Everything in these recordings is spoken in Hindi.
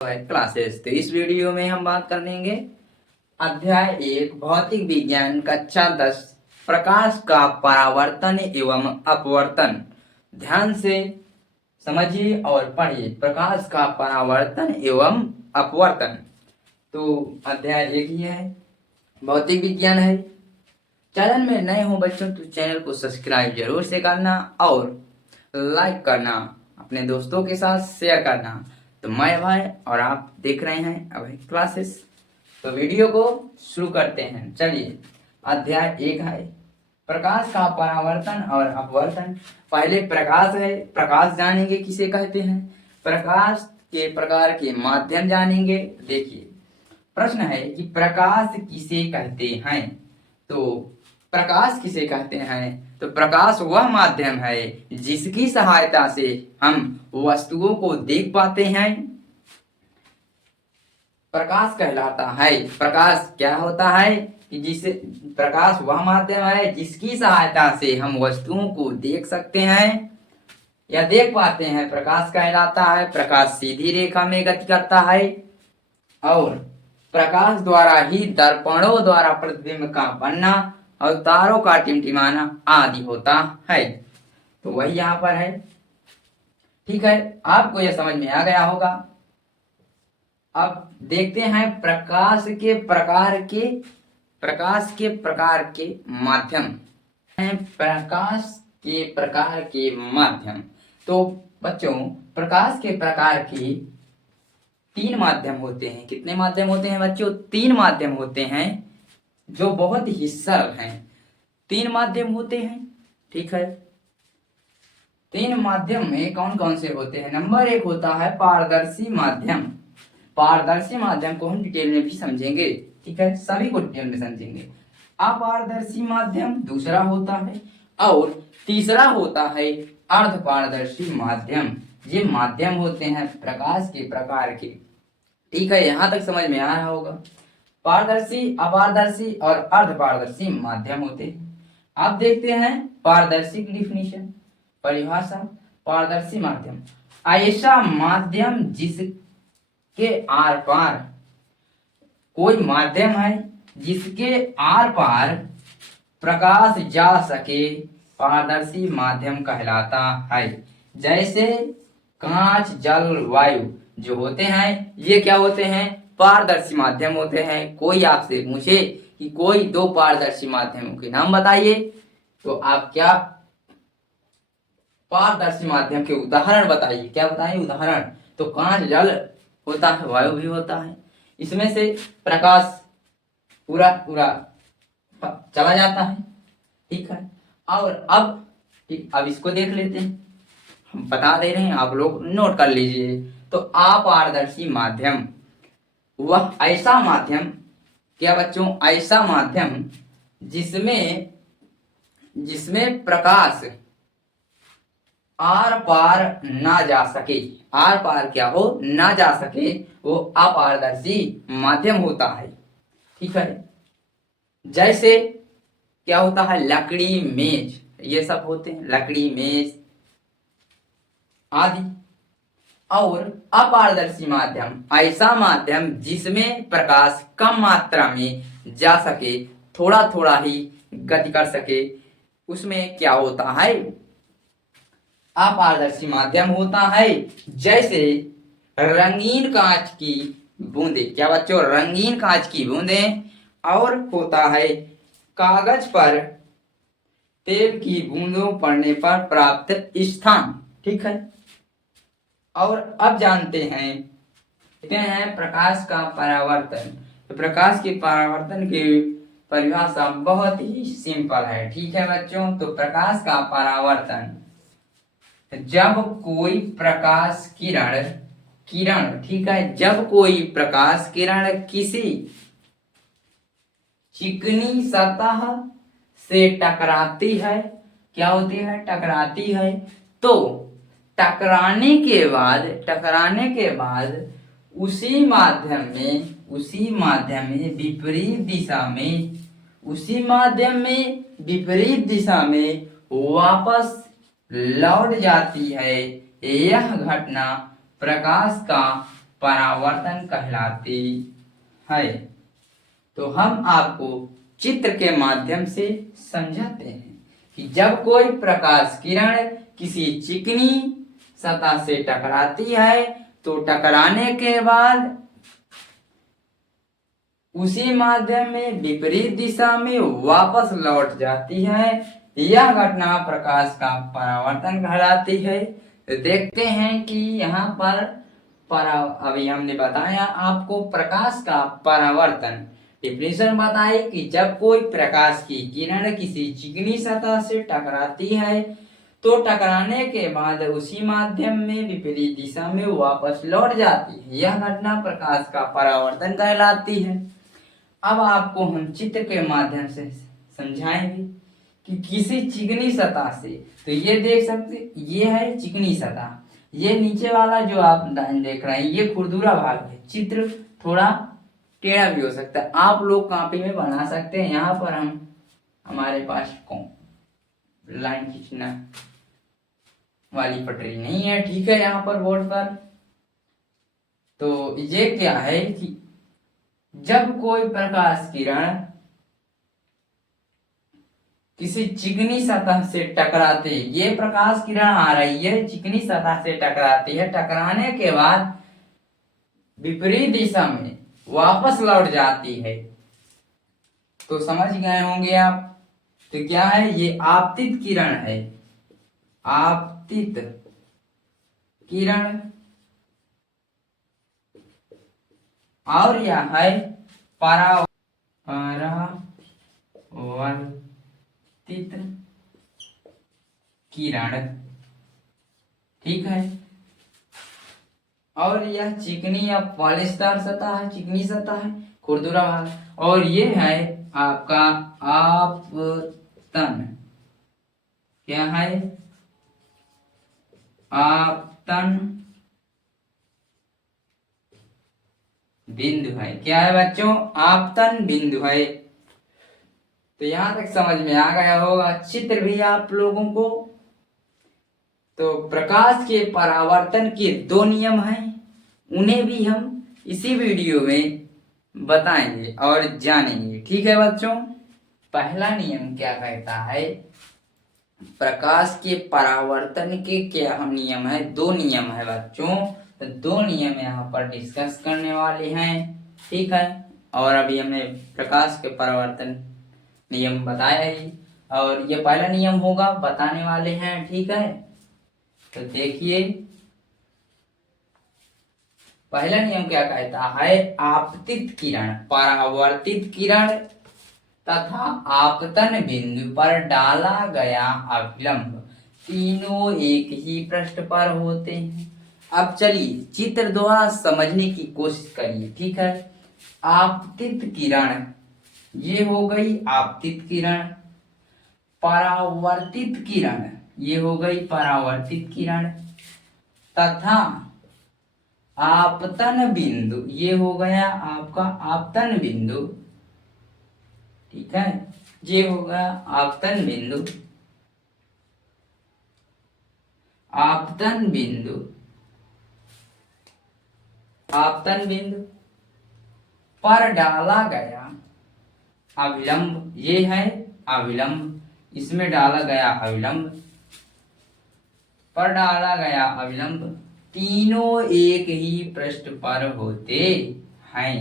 क्लासेस। तो इस वीडियो में हम बात कर लेंगे अध्याय 1 भौतिक विज्ञान कक्षा 10 प्रकाश का परावर्तन एवं अपवर्तन। ध्यान से समझिए और पढ़िए। प्रकाश का परावर्तन एवं अपवर्तन। तो अध्याय 1 ही है, भौतिक विज्ञान है। चैनल में नए हो बच्चों तो चैनल को सब्सक्राइब जरूर से करना और लाइक करना, अपने दोस्तों के साथ शेयर करना। तो मैं भाई और आप देख रहे हैं अभी क्लासेस। तो वीडियो को शुरू करते हैं। चलिए, अध्याय 1 है प्रकाश का परावर्तन और अपवर्तन। पहले प्रकाश है, प्रकाश जानेंगे किसे कहते हैं, प्रकाश के प्रकार के माध्यम जानेंगे। देखिए प्रश्न है कि प्रकाश किसे कहते हैं। तो प्रकाश किसे कहते हैं, तो प्रकाश वह माध्यम है जिसकी सहायता से हम वस्तुओं को देख पाते हैं। प्रकाश कहलाता है। प्रकाश क्या होता है कि जिसे प्रकाश वह माध्यम है जिसकी सहायता से हम वस्तुओं को देख सकते हैं या देख पाते हैं, प्रकाश कहलाता है। प्रकाश सीधी रेखा में गति करता है और प्रकाश द्वारा ही दर्पणों द्वारा प्रतिबिंब का बनना और तारों का टिमटिमाना आदि होता है। तो वही यहाँ पर है। ठीक है, आपको यह समझ में आ गया होगा। अब देखते हैं प्रकाश के प्रकार के माध्यम। प्रकाश के प्रकार के माध्यम। तो बच्चों प्रकाश के प्रकार के 3 माध्यम होते हैं। कितने माध्यम होते हैं बच्चों? 3 माध्यम होते हैं जो बहुत ही सरल हैं। 3 माध्यम होते हैं। ठीक है, 3 माध्यम में कौन कौन से होते हैं? नंबर 1 होता है पारदर्शी माध्यम। पारदर्शी माध्यम को हम डिटेल में भी समझेंगे। ठीक है, सभी को डिटेल में समझेंगे। अपारदर्शी माध्यम दूसरा होता है और तीसरा होता है अर्धपारदर्शी माध्यम। ये माध्यम होते हैं प्रकाश के प्रकार के। ठीक है, यहां तक समझ में आया होगा। पारदर्शी, अपारदर्शी और अर्धपारदर्शी माध्यम होते हैं। अब देखते हैं पारदर्शी की डिफिनीशन, परिभाषा। पारदर्शी माध्यम ऐसा माध्यम जिसके आर पार, कोई माध्यम है जिसके आर पार प्रकाश जा सके, पारदर्शी माध्यम कहलाता है। जैसे कांच, जल, वायु जो होते हैं ये क्या होते हैं? पारदर्शी माध्यम होते हैं। कोई आपसे पूछे कि कोई 2 पारदर्शी माध्यमों के नाम बताइए तो आप क्या पारदर्शी माध्यम के उदाहरण बताइए। क्या बताइए? उदाहरण। तो कांच, जल होता है, वायु भी होता है। इसमें से प्रकाश पूरा चला जाता है। ठीक है, और अब इसको देख लेते हैं। हम बता दे रहे हैं, आप लोग नोट कर लीजिए। तो अपारदर्शी माध्यम वह ऐसा माध्यम, क्या बच्चों? ऐसा माध्यम जिसमें प्रकाश आर पार ना जा सके। आर पार क्या हो? ना जा सके, वो अपारदर्शी माध्यम होता है। ठीक है, जैसे क्या होता है? लकड़ी, मेज, ये सब होते हैं, लकड़ी, मेज आदि। और अपारदर्शी माध्यम ऐसा माध्यम जिसमें प्रकाश कम मात्रा में जा सके, थोड़ा थोड़ा ही गति कर सके, उसमें क्या होता है? अपारदर्शी माध्यम होता है। जैसे रंगीन कांच की बूंदे, क्या बच्चों? रंगीन कांच की बूंदे, और होता है कागज पर तेल की बूंदों पड़ने पर प्राप्त स्थान। ठीक है, और अब जानते हैं प्रकाश का परावर्तन। तो प्रकाश के परावर्तन की परिभाषा बहुत ही सिंपल है। ठीक है बच्चों, तो प्रकाश का परावर्तन जब कोई प्रकाश किरण, ठीक है, जब कोई प्रकाश किरण किसी चिकनी सतह से टकराती है, क्या होती है? टकराती है। तो टकराने के बाद उसी माध्यम में विपरीत दिशा में वापस लौट जाती है। यह घटना प्रकाश का परावर्तन कहलाती है। तो हम आपको चित्र के माध्यम से समझाते हैं कि जब कोई प्रकाश किरण किसी चिकनी सतह से टकराती है तो टकराने के बाद उसी माध्यम में विपरीत दिशा में वापस लौट जाती है। यह घटना प्रकाश का परावर्तन कहलाती है। तो देखते हैं कि यहाँ पर अभी हमने बताया आपको प्रकाश का परावर्तन डिफिनेशन बताई कि जब कोई प्रकाश की किरण किसी चिकनी सतह से टकराती है तो टकराने के बाद उसी माध्यम में विपरीत दिशा में वापस लौट जाती है। यह घटना प्रकाश का परावर्तन कहलाती है। अब आपको हम चित्र के माध्यम से समझाएंगे कि किसी चिकनी सतह से, तो ये देख सकते ये है चिकनी सतह, ये नीचे वाला जो आप देख रहे हैं ये खुरदुरा भाग है। चित्र थोड़ा टेढ़ा भी हो सकता है, आप लोग कॉपी में बना सकते हैं। यहाँ पर हमारे पास लाइन खींचना वाली पटरी नहीं है, ठीक है, यहाँ पर बोर्ड पर। तो ये क्या है कि जब कोई प्रकाश किरण किसी चिकनी सतह से टकराते, ये प्रकाश किरण आ रही है चिकनी सतह से टकराती है, टकराने के बाद विपरीत दिशा में वापस लौट जाती है। तो समझ गए होंगे आप। तो क्या है, ये आपतित किरण है, आपतित किरण, और यह है परावर्तित किरण, ठीक है। और यह चिकनी या पॉलिस्टर सतह है, चिकनी सतह है, खुरदुरा भाग, और ये है आपका आपतन, क्या है, आपतन बिंदु है। क्या है बच्चों, आपतन बिंदु है। तो यहां तक समझ में आ गया होगा चित्र भी आप लोगों को। तो प्रकाश के परावर्तन के दो नियम हैं, उन्हें भी हम इसी वीडियो में बताएंगे और जानेंगे, ठीक है बच्चों। पहला नियम क्या कहता है, प्रकाश के परावर्तन के क्या हम नियम है, दो नियम है बच्चों। तो दो नियम यहाँ पर डिस्कस करने वाले हैं, ठीक है। और अभी हमने प्रकाश के परावर्तन नियम बताया ही, और ये पहला नियम होगा बताने वाले हैं, ठीक है। तो देखिए पहला नियम क्या कहता है, आपतित किरण, परावर्तित किरण तथा आपतन बिंदु पर डाला गया अभिलंब तीनों एक ही पृष्ठ पर होते हैं। अब चलिए चित्र द्वारा समझने की कोशिश करिए, ठीक है। आपतित किरण, ये हो गई आपतित किरण। परावर्तित किरण, ये हो गई परावर्तित किरण, तथा आपतन बिंदु, ये हो गया आपका आपतन बिंदु, ठीक है, ये हो गया आपतन बिंदु। आपतन बिंदु, आपतन बिंदु पर डाला गया अभिलंब, ये है अभिलंब, इसमें डाला गया अभिलंब, पर डाला गया अभिलंब तीनों एक ही पृष्ठ पर होते हैं।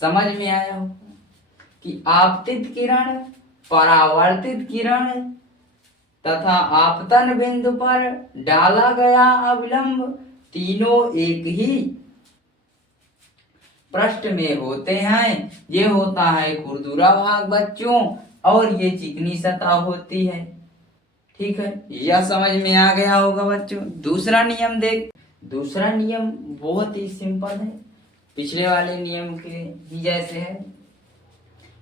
समझ में आया हो कि आपतित किरण, परावर्तित किरण तथा आपतन बिंदु पर डाला गया अभिलंब तीनों एक ही पृष्ठ में होते हैं। ये होता है खुरदुरा भाग बच्चों, और ये चिकनी सतह होती है, ठीक है। यह समझ में आ गया होगा बच्चों। दूसरा नियम देख, दूसरा नियम बहुत ही सिंपल है, पिछले वाले नियम के ही जैसे है,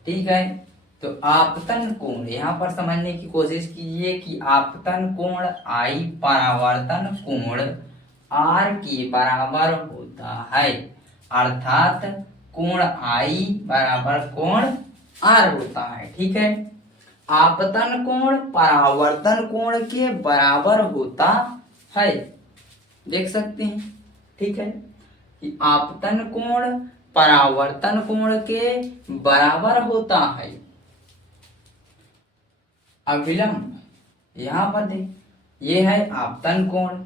ठीक है। तो आपतन कोण, यहाँ पर समझने की कोशिश कीजिए कि आपतन कोण आई परावर्तन कोण आर के बराबर होता है, अर्थात कोण आई बराबर कोण आर होता है, ठीक है। आपतन कोण परावर्तन कोण के बराबर होता है, देख सकते हैं, ठीक है। कि आपतन कोण परावर्तन कोण के बराबर होता है। अविलंब, यहाँ पर देख, ये है आपतन कोण,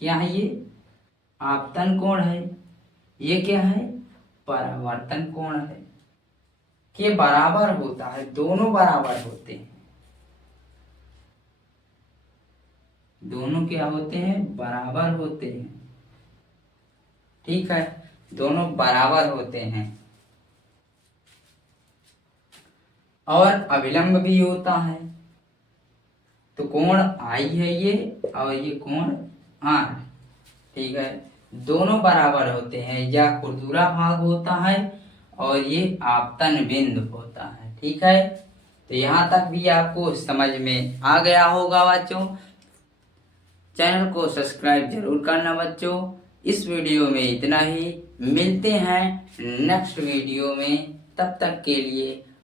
क्या है ये आपतन कोण है, ये क्या है परावर्तन कोण है, के बराबर होता है, दोनों बराबर होते हैं, दोनों क्या होते हैं बराबर होते हैं, ठीक है, दोनों बराबर होते हैं। और अविलंब भी होता है, तो कोण आई है ये और ये कोण आर, ठीक है, दोनों बराबर होते हैं, या खुरदुरा भाग होता है और ये आपतन बिंदु होता है, ठीक है। तो यहाँ तक भी आपको समझ में आ गया होगा बच्चों। चैनल को सब्सक्राइब जरूर करना बच्चों। इस वीडियो में इतना ही, मिलते हैं नेक्स्ट वीडियो में, तब तक के लिए